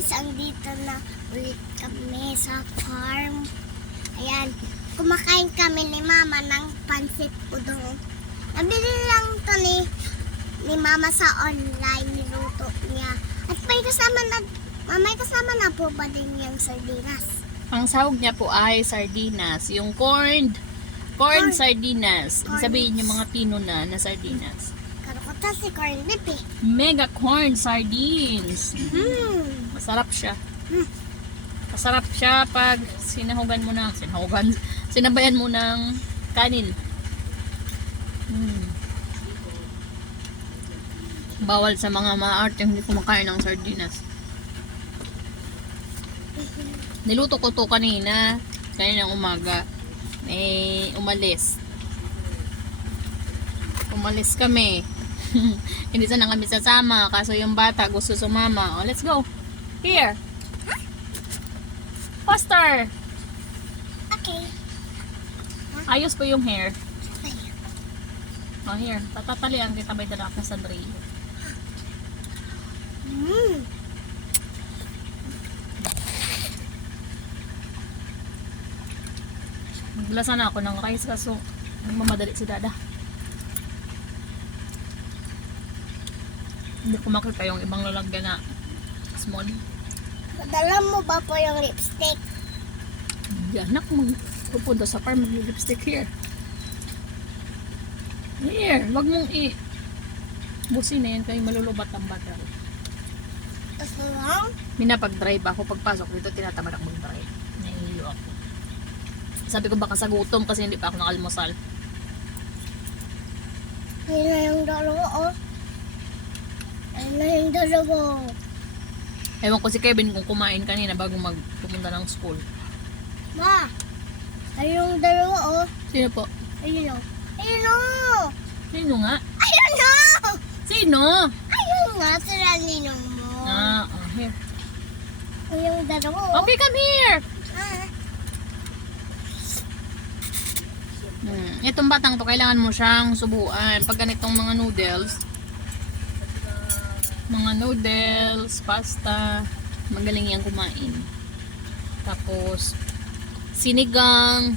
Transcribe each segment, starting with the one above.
guys, andito na ulit kami sa farm. Ayan, kumakain kami ni Mama ng pansit udong. Nabili lang to ni Mama sa online, niluto niya. At may kasama na po ba din yung sardinas? Ang sahog niya po ay sardinas. Yung corn sardinas. Ibig sabihin yung mga tinola na sardinas. Karukota si corn beef eh. Mega corn sardines. Masarap siya. Masarap siya pag sinabayan mo ng kanin. Bawal sa mga maarte hindi kumakain ng sardinas. Niluto ko to kaninang umaga. Umalis kami. Hindi sana kami sasama kaso yung bata gusto sumama. Oh, let's go. Here. Faster. Okay. Ayos po yung hair. Oh, here. Tatatalian kita by dala ka sa Sandri. Maglasa na ako ng rice kaso nagmamadali si Dada. Hindi ko makita yung ibang lalagyan na small. Dala mo ba po yung lipstick? Yan, anak, pupunta sa farm, mag-lipstick here. Here, wag mong busin na yan kayo malulubat ang bata. Ito lang? Minapag-drive ako, pagpasok dito, tinatamad ako mag-drive. Nahihilo ako. Sabi ko baka sa gutom kasi hindi pa ako nakalmusal. Ayun na yung dalawa, oh. Ayun na yung dalawa. Ewan ko si Kevin kung kumain kanina bago pumunta ng school. Ma, ayun yung dalawa, oh. Sino po? Ayun, oh. Ayun, oh. Sino nga? Ayun, oh. Sino? Ayun nga, sila ninong mo. Here. Ayun yung dalawa, oh. Okay, come here! Ah. Itong batang to, kailangan mo siyang subuan. Pag ganitong mga noodles, pasta, magaling yan kumain. Tapos, sinigang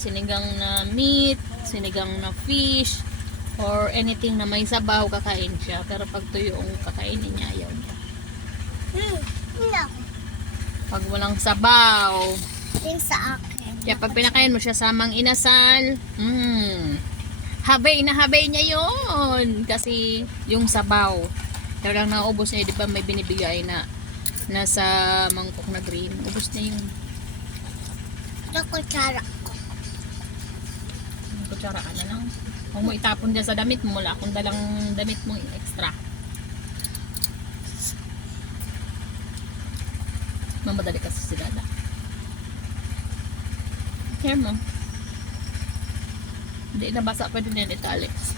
na meat, sinigang na fish, or anything na may sabaw, kakain siya. Pero pag tuyo ang kakainin niya, ayaw niya. No. Pag walang sabaw, Yung sa akin. kaya pag pinakain mo siya samang inasal, habay niya yon kasi yung sabaw talagang naubos niya, di ba may binibigay na nasa mangkok na green, ubos niya yung Kutsara ko. kutsaraan na lang. Huwag mo itapon dyan sa damit mo, wala akong dalang damit mo extra. Mamadali kasi si Dada. Care mo. Hindi nabasa, pwede na yung italics.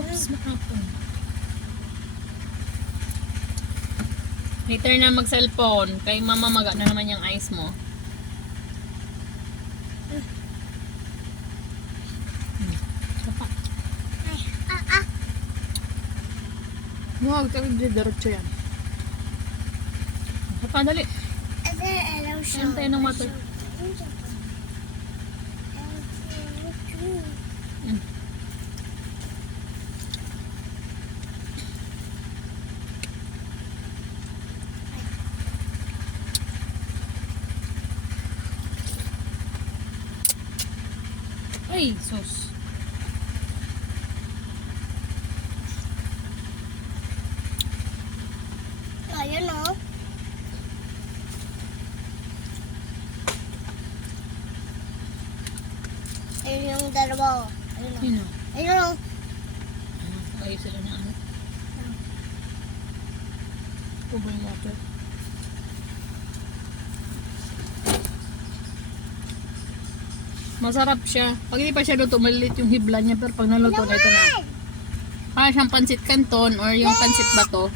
Oops, makapon. Later na mag-cellphone. Kay mama maga na naman yung eyes mo. Sapa. Ay, Huwag ka diretso yan. Sapa, dali. Alam siya. Antay ng mata. Ay, sus. Ayun, oh. Ayun yung dalawa, oh. Ayun, oh. Sino? Ayun, oh. Ayos sila na ano. Cover yung water. Masarap siya. Pag hindi pa siya luto, malilit yung hibla niya. Pero pag naluto na ito na. Para siyang pansit canton or yung pansit bato.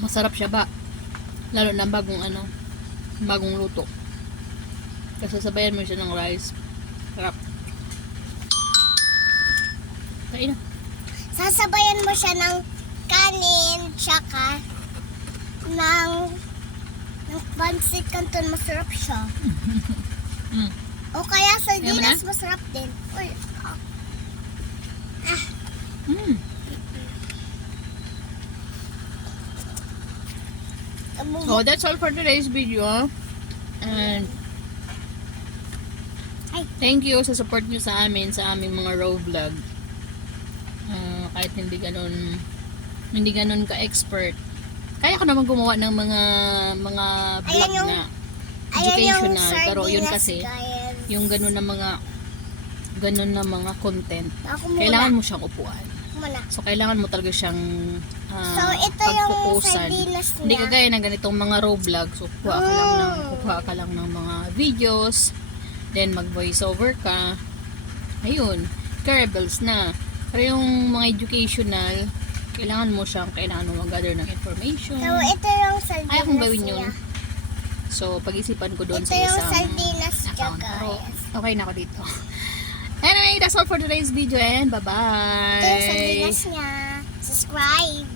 Masarap siya ba? Lalo na bagong bagong luto. Kasasabayan mo siya ng rice. Sarap. Kain na. Sasabayan mo siya ng kanin, tsaka ng pancit canton, masarap siya. Mm. O kaya sa Kaya mo dinas, masarap din. Uy, Mm. So that's all for today's video. And thank you sa support nyo sa amin, sa aming mga raw vlog. Kahit hindi ganun ka-expert. Kaya ko naman gumawa ng mga vlog Ayan yung- na ayan yung educational. Pero yun sardinas, kasi, guys. yung ganun na mga content, Ako muna. kailangan mo siyang upuan. Muna. So, kailangan mo talaga siyang So, ito yung pagpupusan. sardinas niya. Hindi kagaya ng ganitong mga raw vlog. So, kuha ka lang ng mga videos. Then, mag-voice over ka. Ayun. Careables na. Pero yung mga educational, kailangan mo mag-gather ng information. So, ito yung sardinas Kaya kong gawin yun. niya. So, pag-isipan ko doon Ito sa yung isang sardinas niya, account. Pero, guys. okay na ako dito. Anyway, that's all for today's video and bye-bye! Ito yung sardinas niya. Subscribe.